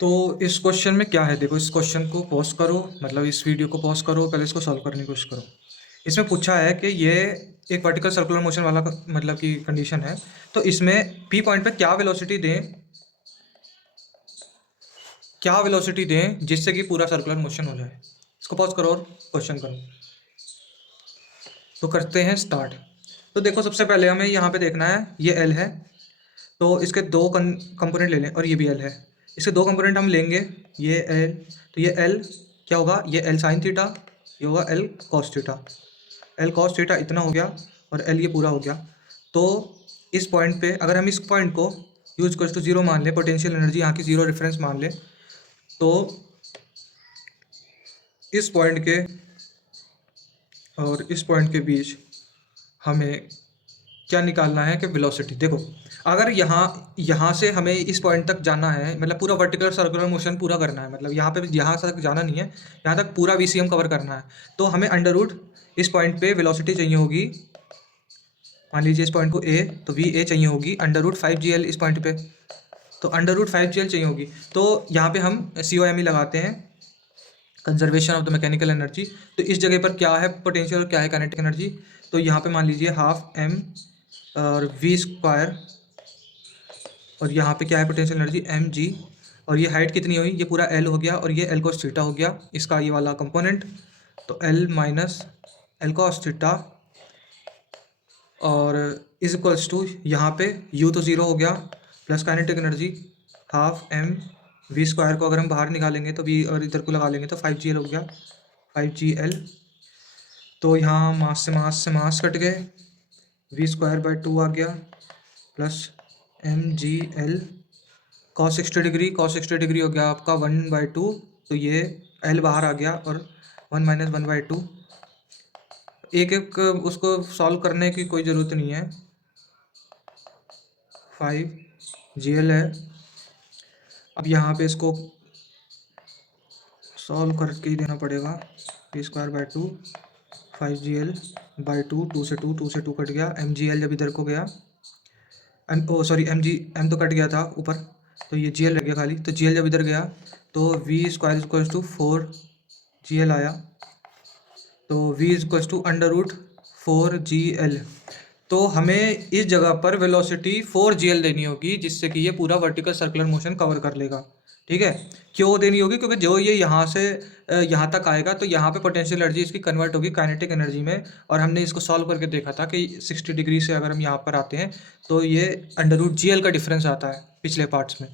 तो इस क्वेश्चन में क्या है, देखो इस क्वेश्चन को पॉज करो, मतलब इस वीडियो को पॉज करो, पहले इसको सॉल्व करने की कोशिश करो। इसमें पूछा है कि ये एक वर्टिकल सर्कुलर मोशन वाला मतलब की कंडीशन है। तो इसमें पी पॉइंट पे क्या वेलोसिटी दें जिससे कि पूरा सर्कुलर मोशन हो जाए। इसको पॉज करो और क्वेश्चन करो। तो करते हैं स्टार्ट। तो देखो सबसे पहले हमें यहाँ पे देखना है, ये एल है, तो इसके दो कंपोनेंट ले लें, और ये भी एल है। इसके दो कंपोनेंट हम लेंगे, ये एल, तो ये एल क्या होगा, ये एल साइन थीटा, ये होगा L cos theta. L cos theta इतना हो गया और एल ये पूरा हो गया। तो इस पॉइंट पे अगर हम इस पॉइंट को यूज कर टू जीरो मान लें, पोटेंशियल एनर्जी यहाँ की जीरो रेफरेंस मान लें, तो इस पॉइंट के और इस पॉइंट के बीच हमें क्या निकालना है कि वेलोसिटी। देखो अगर यहाँ से हमें इस पॉइंट तक जाना है, मतलब पूरा वर्टिकुलर सर्कुलर मोशन पूरा करना है, मतलब यहाँ पे यहाँ तक जाना नहीं है, यहाँ तक पूरा वीसीएम कवर करना है, तो हमें अंडर रूट इस पॉइंट पे वेलोसिटी चाहिए होगी। मान लीजिए इस पॉइंट को ए, तो वी ए चाहिए होगी अंडर रूट 5GL इस पॉइंट पे, तो अंडर रूट 5GL चाहिए होगी। तो यहाँ पे हम COME लगाते हैं, conservation of the mechanical energy. तो इस जगह पर क्या है पोटेंशियल और क्या है काइनेटिक एनर्जी, तो यहाँ पे मान लीजिए हाफ एम और वी स्क्वायर, और यहाँ पे क्या है पोटेंशियल एनर्जी mg, और ये हाइट कितनी हुई, ये पूरा l हो गया, और ये l cos थीटा हो गया इसका ये वाला कंपोनेंट, तो l minus l cos theta, और इज इक्वल्स टू यहाँ पे u तो ज़ीरो हो गया, plus kinetic energy half M V square को अगर हम बाहर निकालेंगे तो v और इधर को लगा लेंगे तो 5GL हो गया, 5GL। तो यहाँ मास कट गए, वी स्क्वायर बाई टू आ गया, प्लस mgl cos 60 डिग्री हो गया आपका 1/2, तो ये l बाहर आ गया, और 1 माइनस 1/2। एक एक उसको सॉल्व करने की कोई ज़रूरत नहीं है, 5GL है। अब यहाँ पे इसको सॉल्व करके ही देना पड़ेगा, V square by two 5GL by two, two से टू कट गया, mgl जब इधर को गया, m तो कट गया था ऊपर, तो ये GL रह गया खाली, तो GL जब इधर गया तो we square equals to 4GL आया, तो v equals to under root 4GL। तो हमें इस जगह पर वेलोसिटी 4GL देनी होगी जिससे कि ये पूरा वर्टिकल सर्कुलर मोशन कवर कर लेगा। ठीक है, क्यों देनी होगी, क्योंकि जो ये यहाँ से यहाँ तक आएगा तो यहाँ पे पोटेंशियल एनर्जी इसकी कन्वर्ट होगी काइनेटिक एनर्जी में, और हमने इसको सॉल्व करके देखा था कि 60 डिग्री से अगर हम यहाँ पर आते हैं तो ये अंडर रूट GL का डिफरेंस आता है पिछले पार्ट्स में।